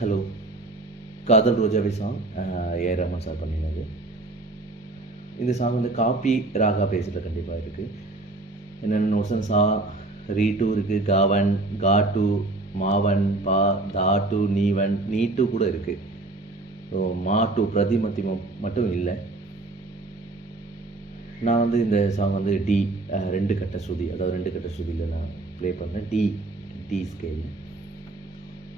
Hello. காதல் Rojave song ஏ Rahman sir பண்ணினது. இந்த சாங் வந்து காப்பி ராகா பேஸில் கண்டிப்பாக இருக்குது. என்னென்ன நோட்ஸன் சா, ரீ2 இருக்குது, காவன், கா2, மாவன், பா, தா2, நீவன், நீ2 கூட இருக்குது. ஸோ மா2 பிரதிமத்திமம் மட்டும் இல்லை. நான் வந்து இந்த சாங் வந்து டி 2 கட்ட ஸ்ருதி, அதாவது 2 கட்ட ஸ்ருதியில் நான் ப்ளே பண்ணேன். D scale.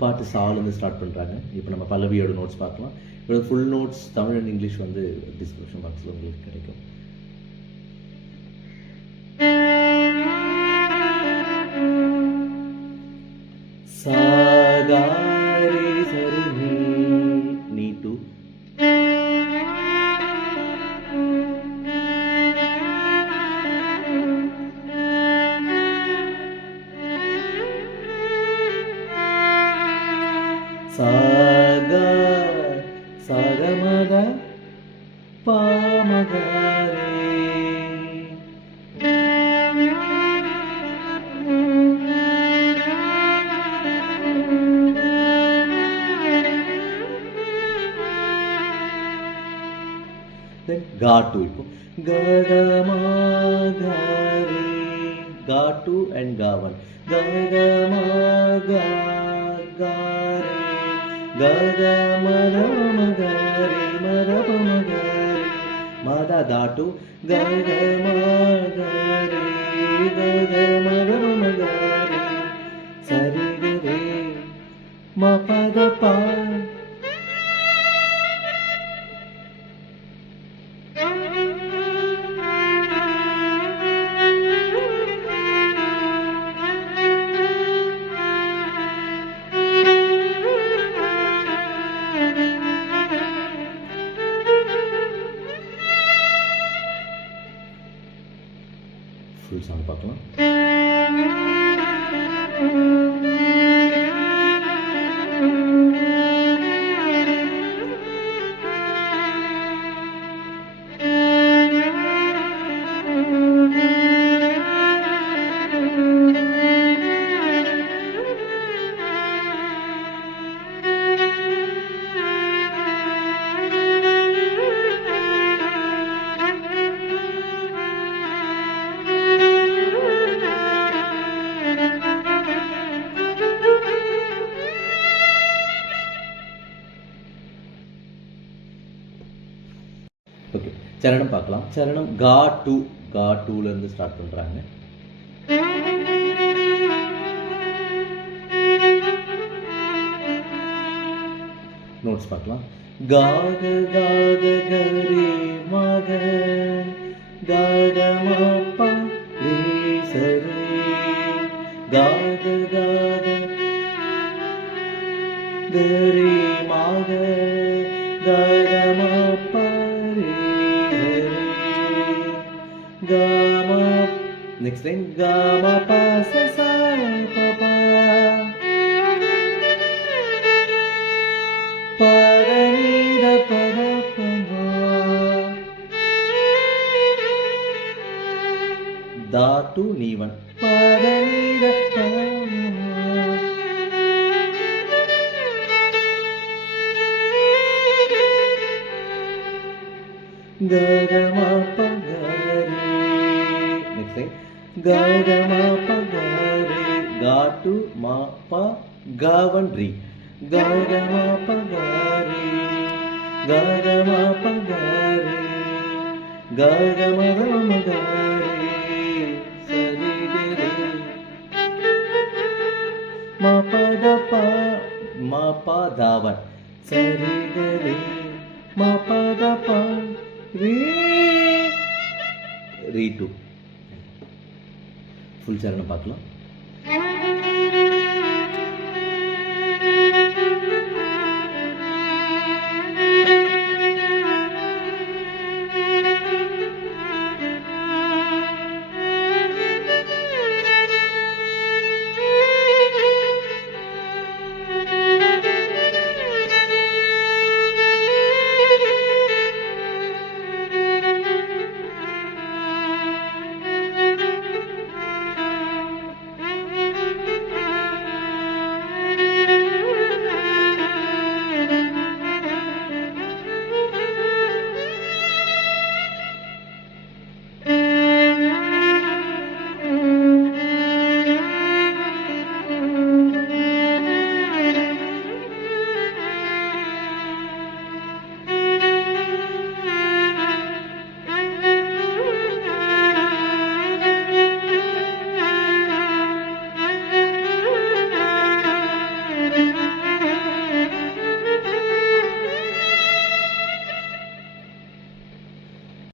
பாட்டு சாலேருந்து ஸ்டார்ட் பண்ணுறாங்க. இப்போ நம்ம பல்லவியோட நோட்ஸ் பார்க்கலாம். இதோட full notes Tamil and English வந்து டிஸ்கிரிப்ஷன் பாக்ஸில் உங்களுக்கு கிடைக்கும். சாகாரி சரி நீ2, சாகா சாகமத பாமகாரே, கா2. இப்போ ககமாகாரே, கா2 அண்ட் காவன், ககமாகாரே, ககமதமகாரே, மதபமகாரே, மத தா2, ககமாகாரே, ககமதமகாரே, சரிகரே மபதபா. ஃபுல் சாங் பார்க்கலாம். ஓகே, சரணம் பார்க்கலாம். சரணம் கா2லேருந்து ஸ்டார்ட் பண்ணுறாங்க. நோட்ஸ் பார்க்கலாம். காக காக கரே மக, காக மாப்பா ரே சரே, காக காக கரே மக, காக மாப்பா ரே சரே, காமா. நெக்ஸ்ட் லைன் காமா பா சா பா, பரநீத பரப்பமா, தா2 நீவன், பரநீத பரப்பமா, ககமா பகரே. நெக்ஸ்ட் லைன் ககமா பகரே, கா2 மா பா காவன் ரீ, ககமா பகரே, ககமா பகரே, ககமதமகாரே, சரிகரே மபதபா, மபா தாவன், சரிகரே மபதபா ரீ2. ஃபுல் சரணம் பார்க்கலாம்.